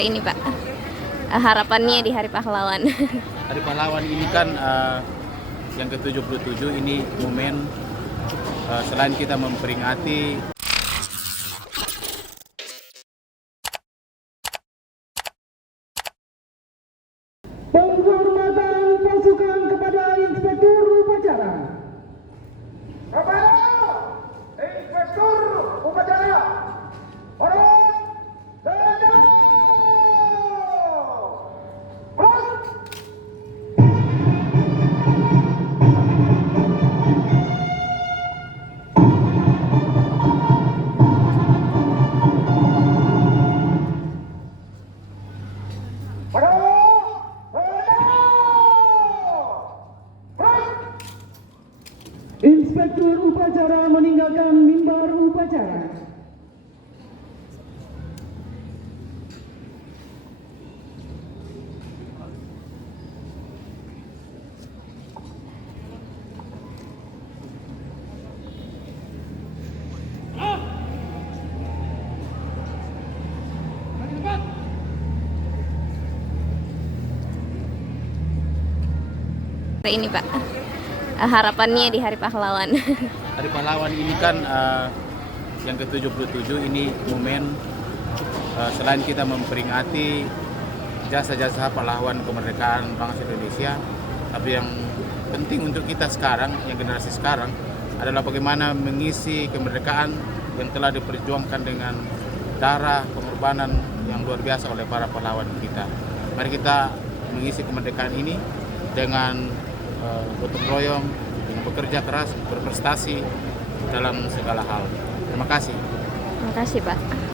ini Pak, harapannya di Hari Pahlawan. Hari Pahlawan ini kan yang ke-77 ini momen selain kita memperingati penghormatan pasukan kepada Inspektur Upacara. Kepada Inspektur Upacara, hormat sejajar. Inspektur Upacara meninggalkan mimbar upacara. Ini Pak, harapannya di Hari Pahlawan. Hari Pahlawan ini kan yang ke-77 ini momen selain kita memperingati jasa-jasa pahlawan kemerdekaan bangsa Indonesia, tapi yang penting untuk kita sekarang, yang generasi sekarang, adalah bagaimana mengisi kemerdekaan yang telah diperjuangkan dengan darah, pengorbanan yang luar biasa oleh para pahlawan kita. Mari kita mengisi kemerdekaan ini dengan gotong royong, dengan bekerja keras, berprestasi dalam segala hal. Terima kasih. Terima kasih Pak.